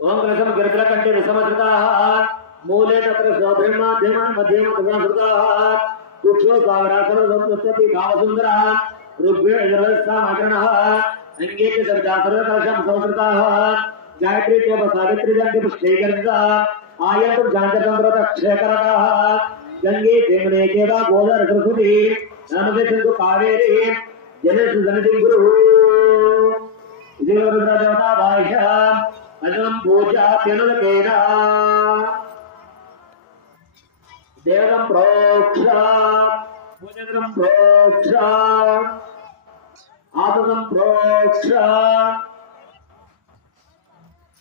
ओम कलशम गिरद्रकंठे विसमस्कृताः मूले तत्र स्वब्रह्माध्यमान् मध्यम प्रसंस्कृताः कुक्षो सागरासरस्वती कामसुन्दरः ऋग्वेद यजुर्वेदसामग्रणः अंगे च सर्वकलशम संस्कृताः गायत्री च सावित्री जंति पुष्टिकर्ता आयतु जान्ततंत्रतक्षयकरः गंगे देवने केवा गोदावरी सरस्वती नर्मदे सिंधु कावेरी जलेषु जनितिं गुरु देवता भाषा अजम पूजा तेनुलकेना देवं प्रोक्षा पूजनं प्रोक्षा आसनं प्रोक्षा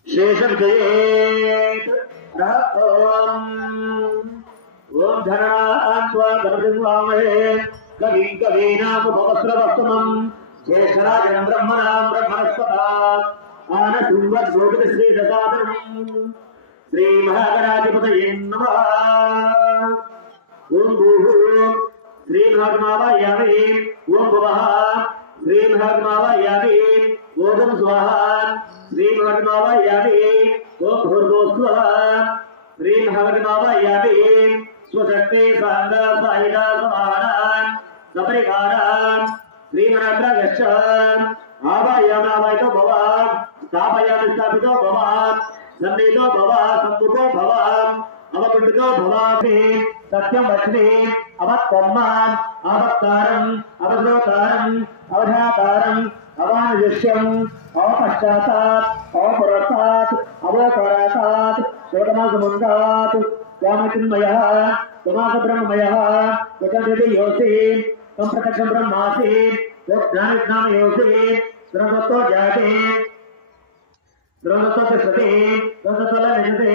शेषं जयेत ओम धनात्वा गणपतिवामहे कविं कवीनामुपवस्त्रवस्तमं शेषराजं ब्रह्मणां ब्रह्मणस्पता श्री महागणाधिपतये नमः। ओम भूः श्री महागणावायामि ओम भुवः श्री महागणावायामि ओम स्वाहा श्री महागणावायामि ओम भूर्भुवः श्री महागणावायामि स्वशक्ति सान्दा साहिदा समाना सपरिवारा श्री महागणगच्छ आवायामावायतो भवान् स्थापयामि स्थापितो भवान् सन्निधो भवान् सम्मुखो भवान् अवकुण्ठितो भवामि सत्यं वच्मि अवत्तम्मान् अवक्तारम् अवश्रोतारम् अवधातारम् अवानिदृश्यम् अवपश्चातात् अवपुरस्तात् अवोपरातात् शोकमासमुण्डात् त्वामचिन्मयः त्वमासब्रह्ममयः त्वचन्द्रति योऽसि त्वं प्रत्यक्षं ब्रह्मासि ज्ञानविज्ञानयोऽसि सर्वतो जायते सर्वतो तिष्ठति सर्वतो लभ्यते